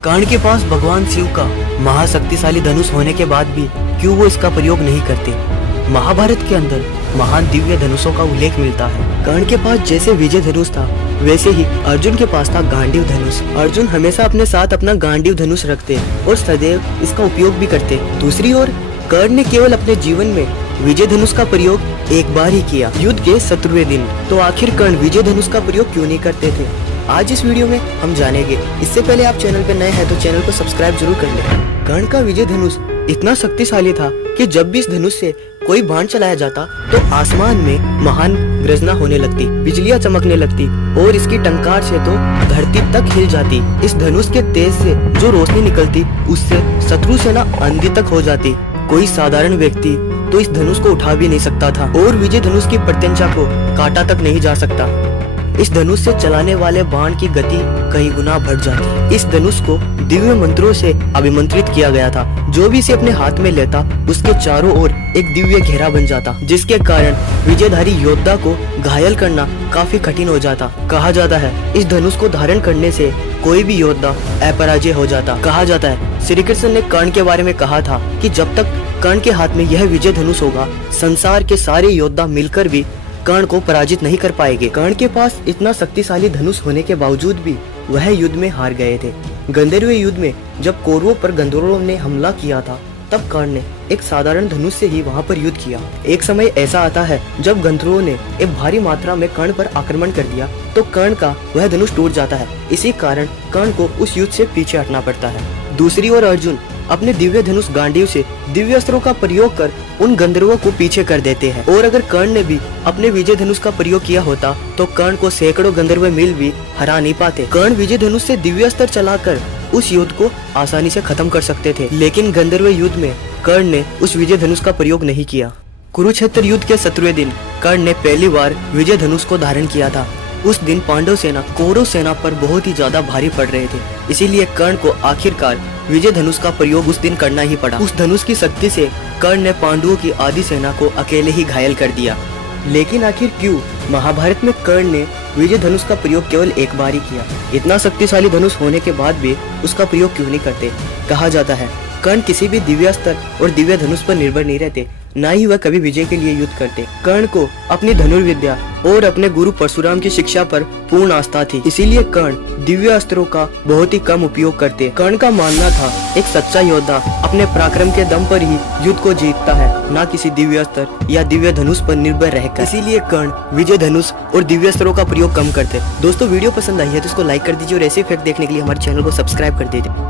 कर्ण के पास भगवान शिव का महाशक्तिशाली धनुष होने के बाद भी क्यों वो इसका प्रयोग नहीं करते। महाभारत के अंदर महान दिव्य धनुषों का उल्लेख मिलता है। कर्ण के पास जैसे विजय धनुष था वैसे ही अर्जुन के पास था गांडीव धनुष। अर्जुन हमेशा अपने साथ अपना गांडीव धनुष रखते और सदैव इसका उपयोग भी करते। दूसरी ओर कर्ण ने केवल अपने जीवन में विजय धनुष का प्रयोग एक बार ही किया, युद्ध के 17वें दिन। तो आखिर कर्ण विजय धनुष का प्रयोग क्यों नहीं करते थे, आज इस वीडियो में हम जानेंगे। इससे पहले आप चैनल पर नए हैं तो चैनल को सब्सक्राइब जरूर कर लें। कर्ण का विजय धनुष इतना शक्तिशाली था कि जब भी इस धनुष से कोई बाण चलाया जाता तो आसमान में महान गर्जना होने लगती, बिजलियां चमकने लगती और इसकी टंकार से तो धरती तक हिल जाती। इस धनुष के तेज से जो रोशनी निकलती उससे शत्रु सेना अंधी तक हो जाती। कोई साधारण व्यक्ति तो इस धनुष को उठा भी नहीं सकता था और विजय धनुष की प्रत्यंचा को काटा तक नहीं जा सकता। इस धनुष से चलाने वाले बाण की गति कई गुना बढ़ जाती। इस धनुष को दिव्य मंत्रों से अभिमंत्रित किया गया था। जो भी इसे अपने हाथ में लेता उसके चारों ओर एक दिव्य घेरा बन जाता, जिसके कारण विजयधारी योद्धा को घायल करना काफी कठिन हो जाता। कहा जाता है इस धनुष को धारण करने से कोई भी योद्धा अपराजय हो जाता। कहा जाता है श्री कृष्ण ने कर्ण के बारे में कहा था कि जब तक कर्ण के हाथ में यह विजय धनुष होगा संसार के सारे योद्धा मिलकर भी कर्ण को पराजित नहीं कर पाएंगे। कर्ण के पास इतना शक्तिशाली धनुष होने के बावजूद भी वह युद्ध में हार गए थे। गंधर्व युद्ध में जब कौरवों पर गंधर्वों ने हमला किया था तब कर्ण ने एक साधारण धनुष से ही वहां पर युद्ध किया। एक समय ऐसा आता है जब गंधर्वों ने एक भारी मात्रा में कर्ण पर आक्रमण कर दिया तो कर्ण का वह धनुष टूट जाता है। इसी कारण कर्ण को उस युद्ध से पीछे हटना पड़ता है। दूसरी ओर अर्जुन अपने दिव्य धनुष गांडीव से दिव्य अस्त्रों का प्रयोग कर उन गंधर्वों को पीछे कर देते हैं। और अगर कर्ण ने भी अपने विजय धनुष का प्रयोग किया होता तो कर्ण को सैकड़ों गंधर्व मिल भी हरा नहीं पाते। कर्ण विजय धनुष से दिव्य अस्त्र चलाकर उस युद्ध को आसानी से खत्म कर सकते थे, लेकिन गंधर्व युद्ध में कर्ण ने उस विजय धनुष का प्रयोग नहीं किया। कुरुक्षेत्र युद्ध के 17वें दिन कर्ण ने पहली बार विजय धनुष को धारण किया था। उस दिन पांडव सेना कौरव सेना पर बहुत ही ज्यादा भारी पड़ रहे थे, इसीलिए कर्ण को आखिरकार विजय धनुष का प्रयोग उस दिन करना ही पड़ा। उस धनुष की शक्ति से कर्ण ने पांडवों की आधी सेना को अकेले ही घायल कर दिया। लेकिन आखिर क्यों महाभारत में कर्ण ने विजय धनुष का प्रयोग केवल एक बार ही किया। इतना शक्तिशाली धनुष होने के बाद भी उसका प्रयोग क्यों नहीं करते। कहा जाता है कर्ण किसी भी दिव्य अस्त्र और दिव्य धनुष पर निर्भर नहीं रहते, न ही वह कभी विजय के लिए युद्ध करते। कर्ण को अपनी धनुर्विद्या और अपने गुरु परशुराम की शिक्षा पर पूर्ण आस्था थी, इसीलिए कर्ण दिव्य अस्त्रों का बहुत ही कम उपयोग करते। कर्ण का मानना था एक सच्चा योद्धा अपने पराक्रम के दम पर ही युद्ध को जीतता है, न किसी दिव्य अस्त्र या दिव्य धनुष पर निर्भर रहकर। इसीलिए कर्ण विजय धनुष और दिव्य अस्त्रों का प्रयोग कम करते। दोस्तों वीडियो पसंद आई है तो इसको लाइक कर दीजिए और ऐसे इफेक्ट देखने के लिए हमारे चैनल को सब्सक्राइब कर दीजिए।